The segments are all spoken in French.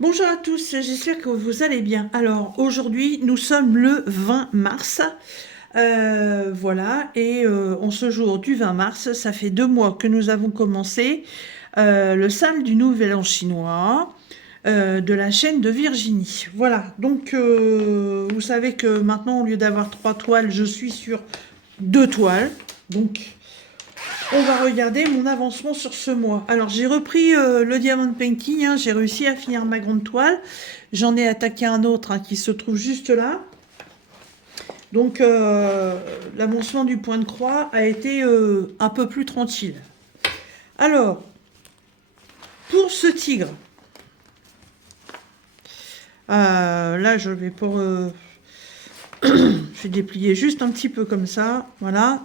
Bonjour à tous, j'espère que vous allez bien. Alors aujourd'hui, nous sommes le 20 mars. Voilà, et en ce jour du 20 mars, ça fait 2 mois que nous avons commencé le Sal du Nouvel An chinois de la chaîne de Virginie. Voilà, donc vous savez que maintenant, au lieu d'avoir 3 toiles, je suis sur 2 toiles. Donc on va regarder mon avancement sur ce mois. Alors, j'ai repris le diamond painting, hein, j'ai réussi à finir ma grande toile. J'en ai attaqué un autre hein, qui se trouve juste là. Donc, l'avancement du point de croix a été un peu plus tranquille. Alors, pour ce tigre, là, je vais pour... je vais déplier juste un petit peu comme ça, voilà.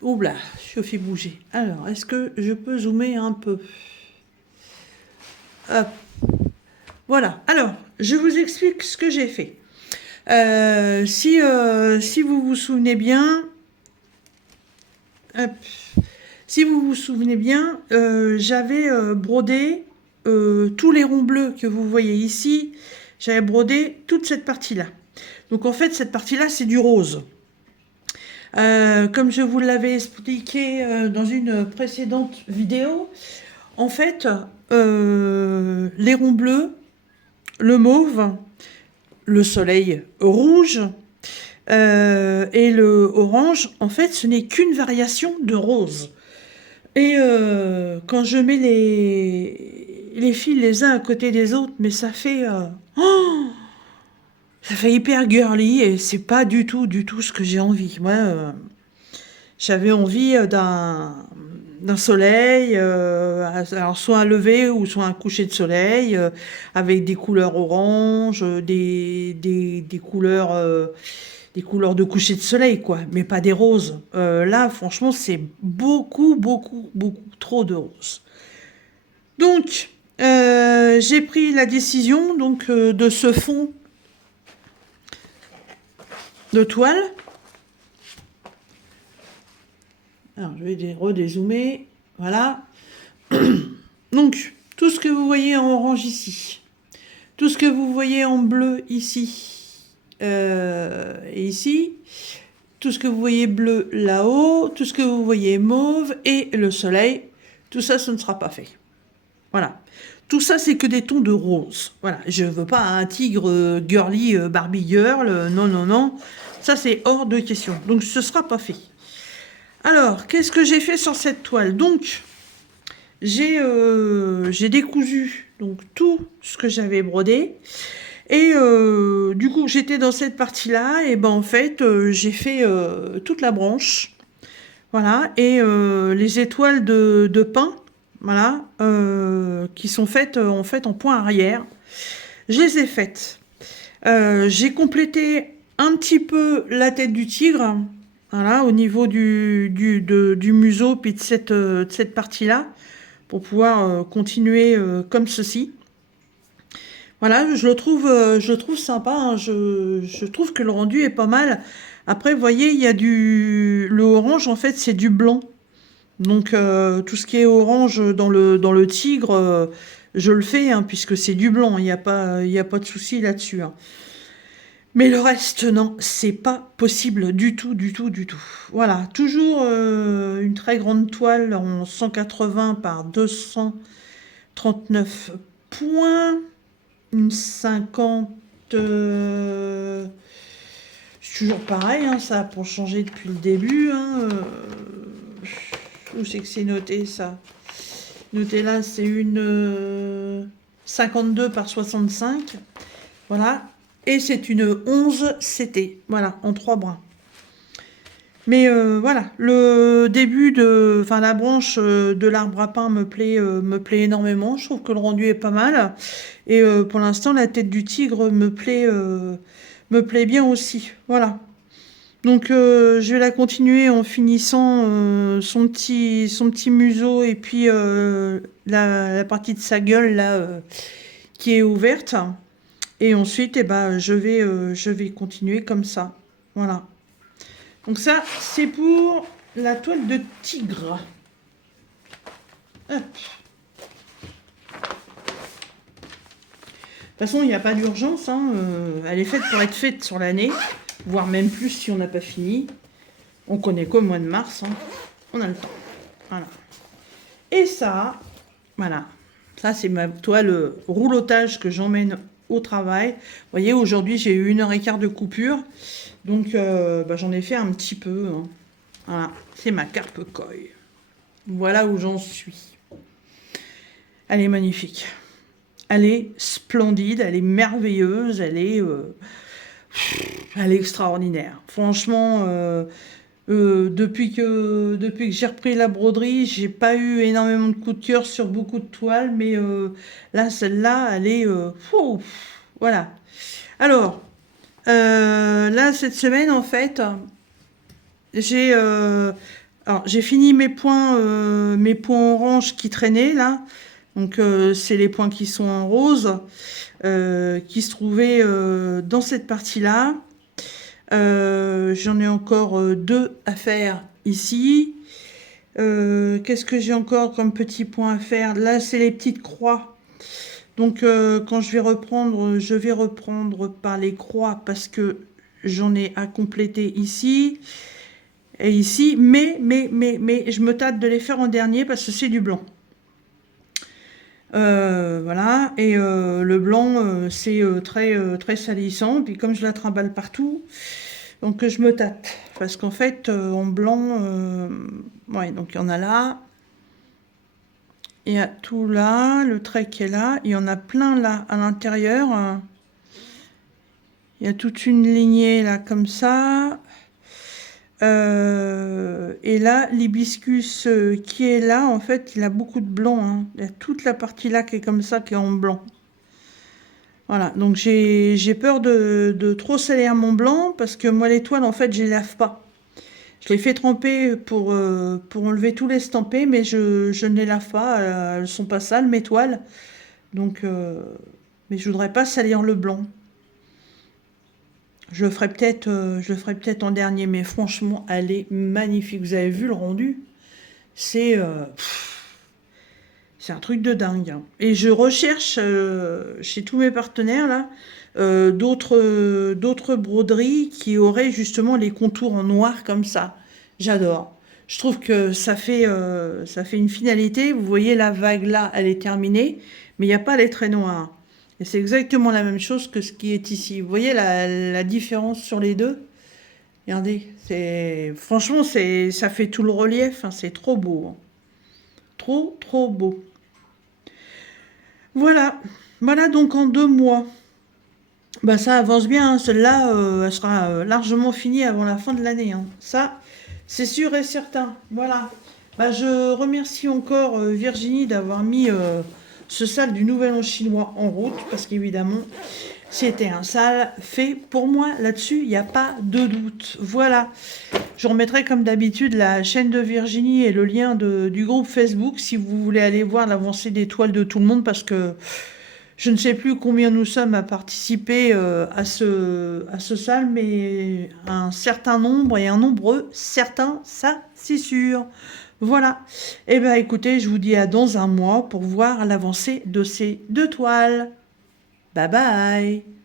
Oula, je fais bouger. Alors, est-ce que je peux zoomer un peu? Hop. Voilà, alors, je vous explique ce que j'ai fait. Si vous vous souvenez bien, hop, si vous vous souvenez bien, j'avais brodé tous les ronds bleus que vous voyez ici, j'avais brodé toute cette partie-là. Donc en fait, cette partie-là, c'est du rose. Comme je vous l'avais expliqué dans une précédente vidéo, en fait, les ronds bleus, le mauve, le soleil rouge et le orange, en fait, ce n'est qu'une variation de rose. Et quand je mets les fils les uns à côté des autres, mais ça fait hyper girly et c'est pas du tout ce que j'ai envie. Moi, j'avais envie d'un soleil, alors soit un lever ou soit un coucher de soleil, avec des couleurs orange, des couleurs de coucher de soleil, quoi, mais pas des roses. Là, franchement, c'est beaucoup trop de roses. Donc, j'ai pris la décision donc de ce fond de toile. Alors, je vais redézoomer. Voilà. Donc, tout ce que vous voyez en orange ici, tout ce que vous voyez en bleu ici et ici, tout ce que vous voyez bleu là-haut, tout ce que vous voyez mauve et le soleil, tout ça, ce ne sera pas fait. Voilà. Tout ça, c'est que des tons de rose. Voilà. Je veux pas un tigre girly, Barbie girl. Non, non, non. Ça, c'est hors de question. Donc, ce sera pas fait. Alors, qu'est-ce que j'ai fait sur cette toile? Donc, j'ai décousu donc tout ce que j'avais brodé. Et du coup, j'étais dans cette partie-là. Et ben, en fait, j'ai fait toute la branche. Voilà. Et les étoiles de pin, voilà, qui sont faites en fait en point arrière. Je les ai faites. J'ai complété un petit peu la tête du tigre, voilà, au niveau du museau, puis de cette partie-là, pour pouvoir continuer comme ceci. Voilà, je le trouve sympa, hein, je trouve que le rendu est pas mal. Après, vous voyez, il y a le orange, en fait, c'est du blanc. Donc, tout ce qui est orange dans le tigre, je le fais, hein, puisque c'est du blanc, il y a pas de souci là-dessus, hein. Mais le reste, non, c'est pas possible du tout, du tout, du tout. Voilà, toujours une très grande toile en 180 par 239 points, une 50. C'est toujours pareil, hein, ça a pour changer depuis le début. Hein, où c'est que c'est noté ça? Noté là, c'est une 52 par 65. Voilà. Et c'est une 11 CT. Voilà, en 3 brins. Mais voilà, le début enfin la branche de l'arbre à pain me plaît énormément. Je trouve que le rendu est pas mal. Et pour l'instant, la tête du tigre me plaît bien aussi. Voilà. Donc je vais la continuer en finissant son petit museau et puis la partie de sa gueule là qui est ouverte. Et ensuite, eh ben, je vais continuer comme ça. Voilà. Donc ça, c'est pour la toile de tigre. Hop. façon, il n'y a pas d'urgence, hein, elle est faite pour être faite sur l'année, voire même plus si on n'a pas fini. On connaît qu'au mois de mars, hein. On a le temps. Voilà. Et ça, voilà. Ça, c'est ma toile roulotage que j'emmène au travail. Vous voyez, aujourd'hui, j'ai eu 1h15 de coupure. Donc, j'en ai fait un petit peu, hein. Voilà. C'est ma carpe koi. Voilà où j'en suis. Elle est magnifique. Elle est splendide, elle est merveilleuse, elle est extraordinaire. Franchement, depuis que j'ai repris la broderie, j'ai pas eu énormément de coups de cœur sur beaucoup de toiles, mais là, celle-là, elle est... fou, voilà. Alors, là, cette semaine, en fait, j'ai fini mes points orange qui traînaient, là. Donc, c'est les points qui sont en rose, qui se trouvaient dans cette partie-là. J'en ai encore 2 à faire ici. Qu'est-ce que j'ai encore comme petit point à faire? Là, c'est les petites croix. Donc, quand je vais reprendre par les croix parce que j'en ai à compléter ici et ici. Mais, je me tâte de les faire en dernier parce que c'est du blanc. Voilà, et le blanc, c'est très salissant. Puis comme je la trimballe partout, donc je me tâte. Parce qu'en fait, en blanc, ouais, donc il y en a là. Il y a tout là, le trait qui est là. Il y en a plein là à l'intérieur. Il y a toute une lignée là comme ça. Et là, l'hibiscus qui est là, en fait, il a beaucoup de blanc, hein. Il y a toute la partie là qui est comme ça, qui est en blanc. Voilà, donc j'ai peur de trop salir mon blanc, parce que moi, les toiles, en fait, je les lave pas. Je les fais tremper pour enlever tous les estampés, mais je ne les lave pas, elles sont pas sales, mes toiles. Donc, mais je voudrais pas salir le blanc. Je le ferai peut-être en dernier, mais franchement, elle est magnifique. Vous avez vu le rendu? C'est un truc de dingue, hein. Et je recherche chez tous mes partenaires là d'autres broderies qui auraient justement les contours en noir comme ça. J'adore. Je trouve que ça fait une finalité. Vous voyez la vague là, elle est terminée, mais il n'y a pas les traits noirs. Et c'est exactement la même chose que ce qui est ici. Vous voyez la différence sur les deux? Regardez, franchement, ça fait tout le relief, hein, c'est trop beau, hein. Trop, trop beau. Voilà. Voilà donc en 2 mois. Bah, ça avance bien, hein. Celle-là, elle sera largement finie avant la fin de l'année, hein. Ça, c'est sûr et certain. Voilà. Bah, je remercie encore Virginie d'avoir mis ce salle du Nouvel An chinois en route, parce qu'évidemment, c'était un salle fait pour moi. Là-dessus, il n'y a pas de doute. Voilà. Je remettrai comme d'habitude la chaîne de Virginie et le lien du groupe Facebook si vous voulez aller voir l'avancée des toiles de tout le monde, parce que je ne sais plus combien nous sommes à participer à ce salle, mais un certain nombre, et un nombre certain, ça c'est sûr. Voilà. Eh bien écoutez, je vous dis à dans un mois pour voir l'avancée de ces 2 toiles. Bye bye.